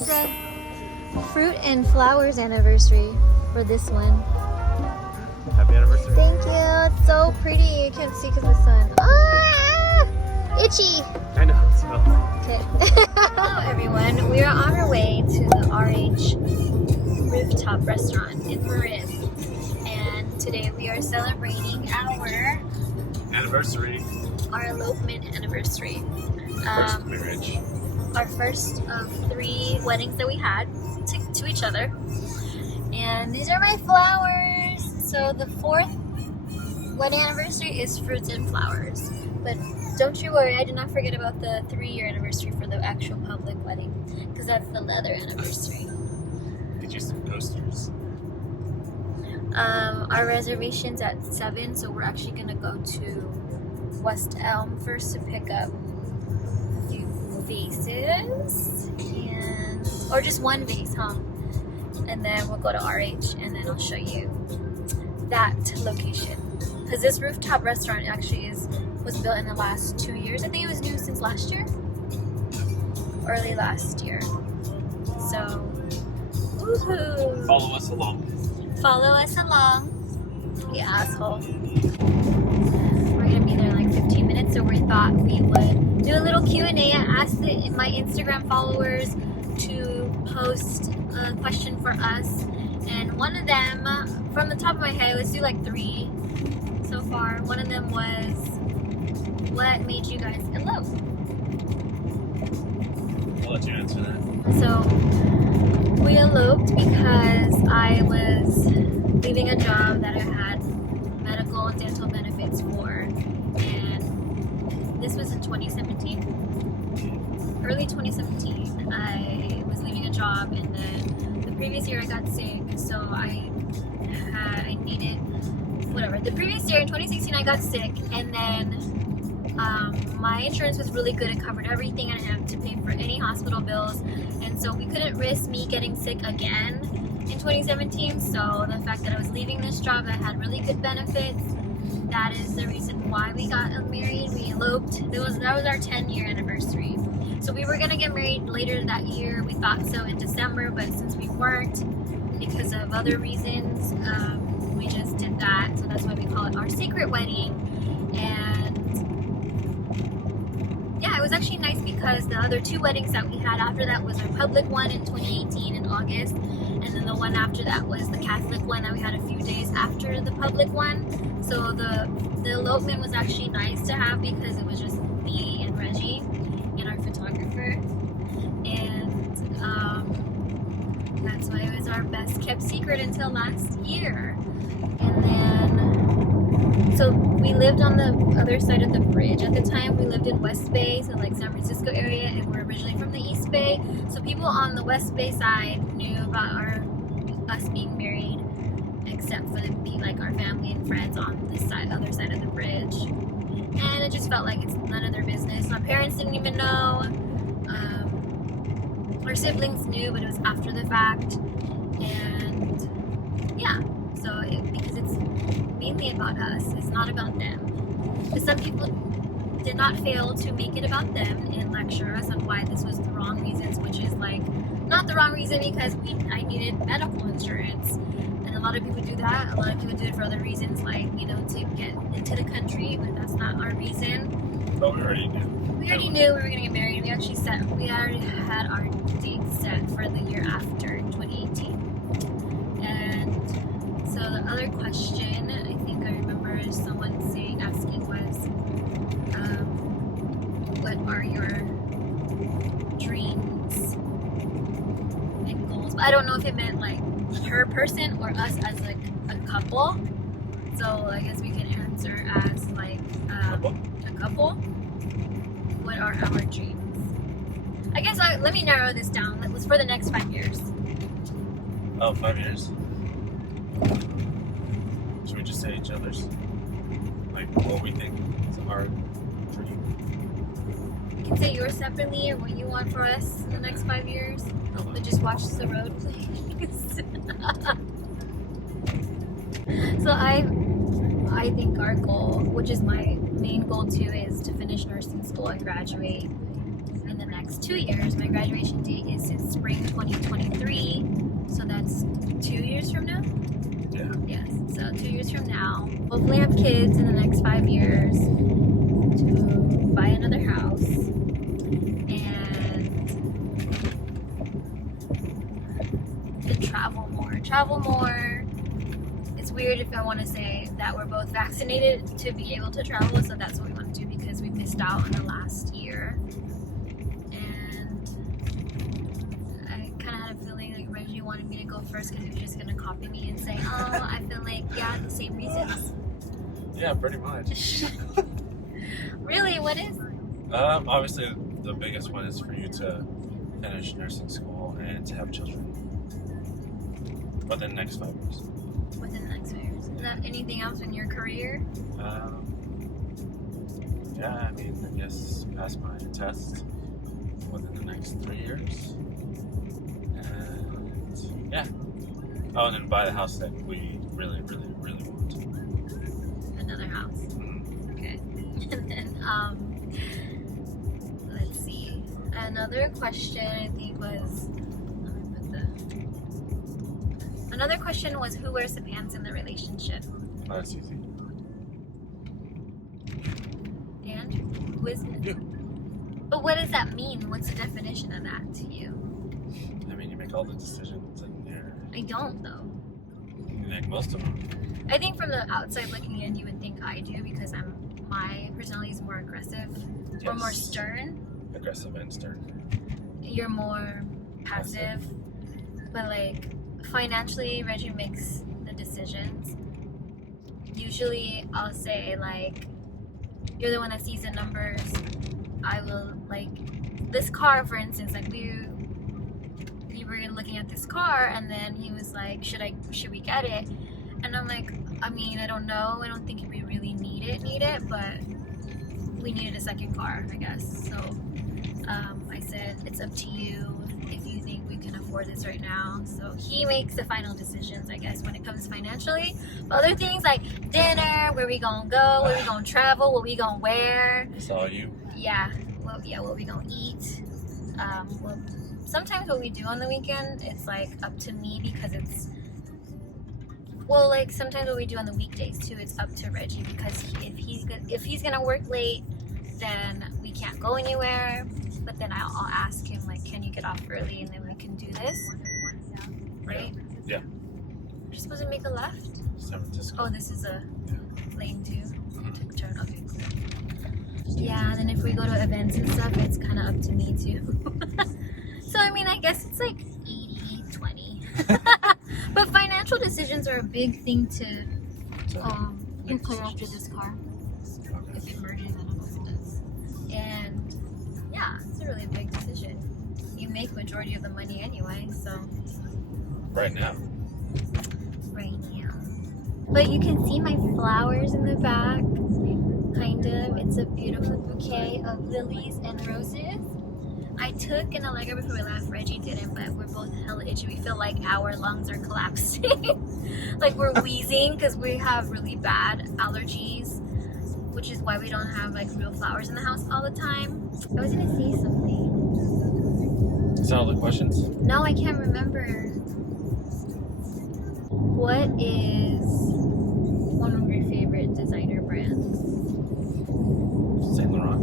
it's a fruit and flowers anniversary for this one. Happy anniversary. Thank you. It's so pretty. You can't see because of the sun. Ah! Itchy. I know. So. Okay. Hello everyone. We are on our way to the RH Rooftop Restaurant in Marin. And today we are celebrating our Anniversary. Our elopement anniversary. First marriage. Our first of 3 weddings that we had to each other. And these are my flowers. So the 4th wedding anniversary is fruits and flowers. But don't you worry, I did not forget about the 3-year anniversary for the actual public wedding, because that's the leather anniversary. Get you some posters. Our reservation's at 7, so we're actually gonna go to West Elm first to pick up a few vases, or just one vase, huh? And then we'll go to RH, and then I'll show you that location. Because this rooftop restaurant actually was built in the last 2 years. I think it was new since last year, early last year. So, woohoo! Follow us along. Follow us along, you asshole. We're gonna be there in like 15 minutes, so we thought we would do a little Q&A. I asked my Instagram followers to post a question for us, and one of them, from the top of my head, let's do like 3 so far. One of them was, what made you guys elope? I'll let you answer that. So, we eloped because I was leaving a job that I had medical and dental benefits for, and this was in 2017. Early 2017, I was leaving a job, and then the previous year I got sick, so I needed, whatever. The previous year, in 2016, I got sick, and then my insurance was really good. It covered everything. I didn't have to pay for any hospital bills, and so we couldn't risk me getting sick again in 2017. So the fact that I was leaving this job that had really good benefits, that is the reason why we got married. We eloped. That was our 10-year anniversary. So we were gonna get married later that year. We thought so in December, but since we weren't, because of other reasons, we just did that. So that's why we call it our secret wedding. And yeah, it was actually nice because the other 2 weddings that we had after that was our public one in 2018 in August, and then the one after that was the Catholic one that we had a few days after the public one. So the elopement was actually nice to have because it was just me and Reggie and our photographer, and that's why it was our best kept secret until last year. And then, so we lived on the other side of the bridge. At the time, we lived in West Bay, so like San Francisco area, and we're originally from the East Bay. So people on the West Bay side knew about us being married, except for like our family and friends on this other side of the bridge. And it just felt like it's none of their business. My parents didn't even know. Our siblings knew, but it was after the fact. And yeah, so because it's mainly about us, it's not about them. But some people did not fail to make it about them and lecture us on why this was the wrong reasons, which is like not the wrong reason because I needed medical insurance. And a lot of people do that. A lot of people do it for other reasons, like, to get into the country, but that's not our reason. But we already knew. We already knew we were going to get married. We already had our date set for the year after, 2018. And so the other question, I think I remember someone asking was, what are your dreams and goals? But I don't know if it meant like per person or us as like a couple. So I guess we can answer as like a couple. What are our dreams? I guess let me narrow this down. That was for the next 5 years. Oh, 5 years? Should we just say each other's? Like what we think is our dream? You can say yours separately or what you want for us in the next 5 years. But just watch the road, please. So I think our goal, which is my main goal too, is to finish nursing school and graduate in the next next 2 years. My graduation date is in spring 2023, so that's 2 years from now. Yeah. Yes, so 2 years from now. Hopefully, have kids in the next 5 years to buy another house and to travel more. Travel more. It's weird if I want to say that we're both vaccinated to be able to travel, so that's what we want to do because we missed out on the last year. And I kind of had a feeling like Reggie wanted me to go first because he was just going to copy me and say, oh, I feel like, yeah, the same reasons. Yeah, pretty much. Really? What is? Obviously, the biggest one is for you to finish nursing school and to have children within the next 5 years. Within the next 5 years. Is that anything else in your career? Yeah, I mean, I guess pass my test within the next 3 years. And yeah. Oh, and then buy the house that we really, really, really want. Another house. Mm-hmm. Okay. And then, let's see. Another question I think was, another question was who wears the pants in the relationship? Oh, that's easy. And who is it? You. But what does that mean? What's the definition of that to you? I mean, you make all the decisions in there. I don't though. You make most of them. I think from the outside looking in, you would think I do because my personality is more aggressive or more stern. Aggressive and stern. You're more passive, but like financially, Reggie makes the decisions. Usually, I'll say like, "You're the one that sees the numbers." I will like this car, for instance. Like we were looking at this car, and then he was like, "Should we get it?" And I'm like, I mean, I don't know. I don't think we really need it, but we needed a second car, I guess. So I said, it's up to you if you think we can afford this right now. So he makes the final decisions, I guess, when it comes financially. But other things like dinner, where we gonna go, where we gonna travel, what we gonna wear. It's all you. Yeah, what we gonna eat. Sometimes what we do on the weekend, it's like up to me because it's. Well, like sometimes what we do on the weekdays too, it's up to Reggie because if he's gonna work late, then we can't go anywhere. But then I'll ask him like, can you get off early and then we can do this, right? Yeah. We're supposed to make a left. San Francisco. Oh, this is a lane 2 Mm-hmm. to turn. Okay, cool. Yeah, and then if we go to events and stuff, it's kind of up to me too. So I mean, I guess it's like 80-20. But financial decisions are a big thing to clear after this car. Okay. If it merges, I don't know if it does. And yeah, it's a really big decision. You make majority of the money anyway, so. Right now. Right now. But you can see my flowers in the back. Kind of. It's a beautiful bouquet of lilies and roses. I took an Allegra before we left. Reggie didn't, but we're both hella itchy. We feel like our lungs are collapsing. Like we're wheezing because we have really bad allergies, which is why we don't have like real flowers in the house all the time. I was gonna say something. Is that all the questions? No, I can't remember. What is one of your favorite designer brands? Saint Laurent.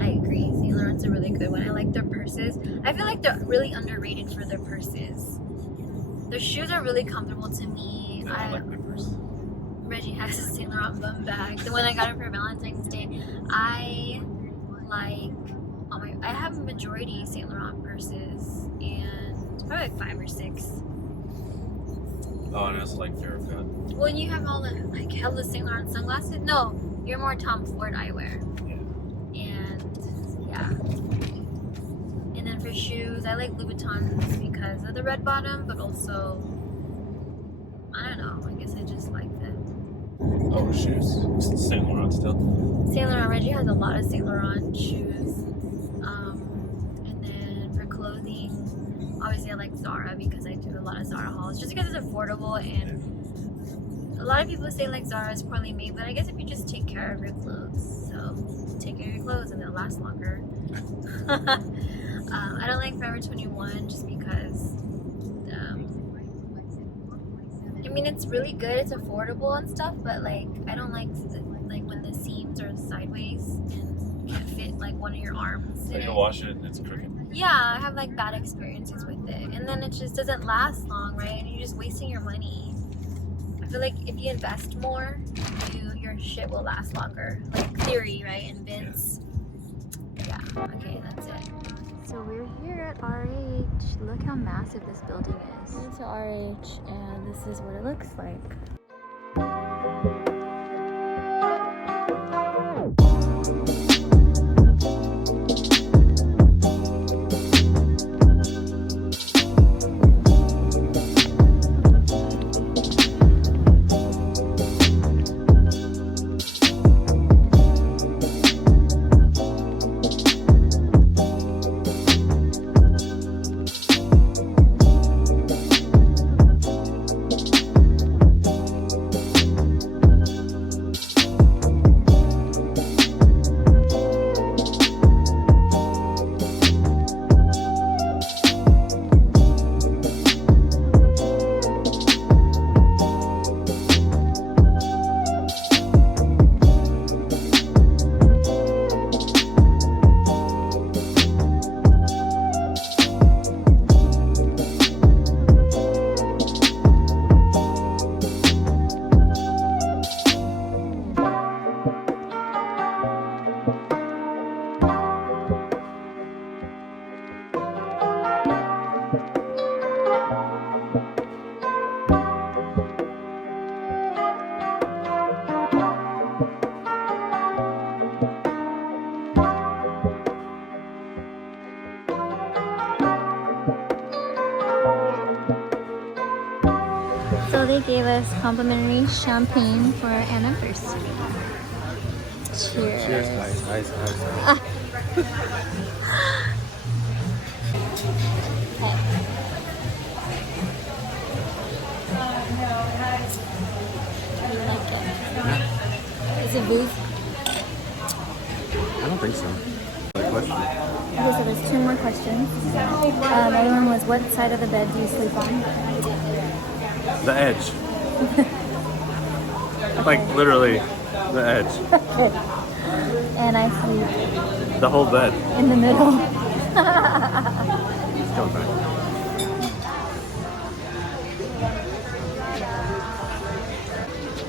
I agree. Saint Laurent's a really good one. I like their purses. I feel like they're really underrated for their purses. Their shoes are really comfortable to me. Yeah, I like my purse. Reggie has a Saint Laurent bum bag. The one I got him for Valentine's Day. I have a majority Saint Laurent purses and probably like 5 or 6. Oh, and I also like Fear of God. Well, you have all the like hella Saint Laurent sunglasses. No, you're more Tom Ford eyewear. Yeah. And yeah. And then for shoes, I like Louboutins because of the red bottom, but also I don't know. I guess I just like them. Oh, shoes. Saint Laurent still. Saint Laurent. Reggie has a lot of Saint Laurent shoes. And then for clothing, obviously I like Zara because I do a lot of Zara hauls just because it's affordable and a lot of people say like Zara is poorly made, but I guess if you just take care of your clothes, so take care of your clothes and they'll last longer. I don't like Forever 21 just because I mean it's really good, it's affordable and stuff, but like I don't like when the seams are sideways and can't fit like one of your arms. So you wash it and it's crooked. Yeah, I have like bad experiences with it, and then it just doesn't last long, right? And you're just wasting your money. I feel like if you invest more, your shit will last longer. Like Theory, right? And Vince. Yeah. Okay, that's it. So we're here at RH. Look how massive this building is. We're to RH, and this is what it looks like. So they gave us complimentary champagne for our anniversary. Cheers. Cheers, guys. Ice. Do you like it? Is it booze? I don't think so. Good question. Okay, so there's two more questions. Another one was, what side of the bed do you sleep on? The edge. Like literally the edge. Okay. And I sleep The whole bed. in the middle. Go back.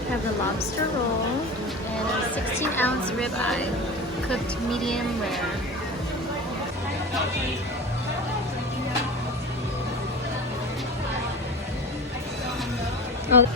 We have the lobster roll and a 16-ounce ribeye, cooked medium rare. Oh.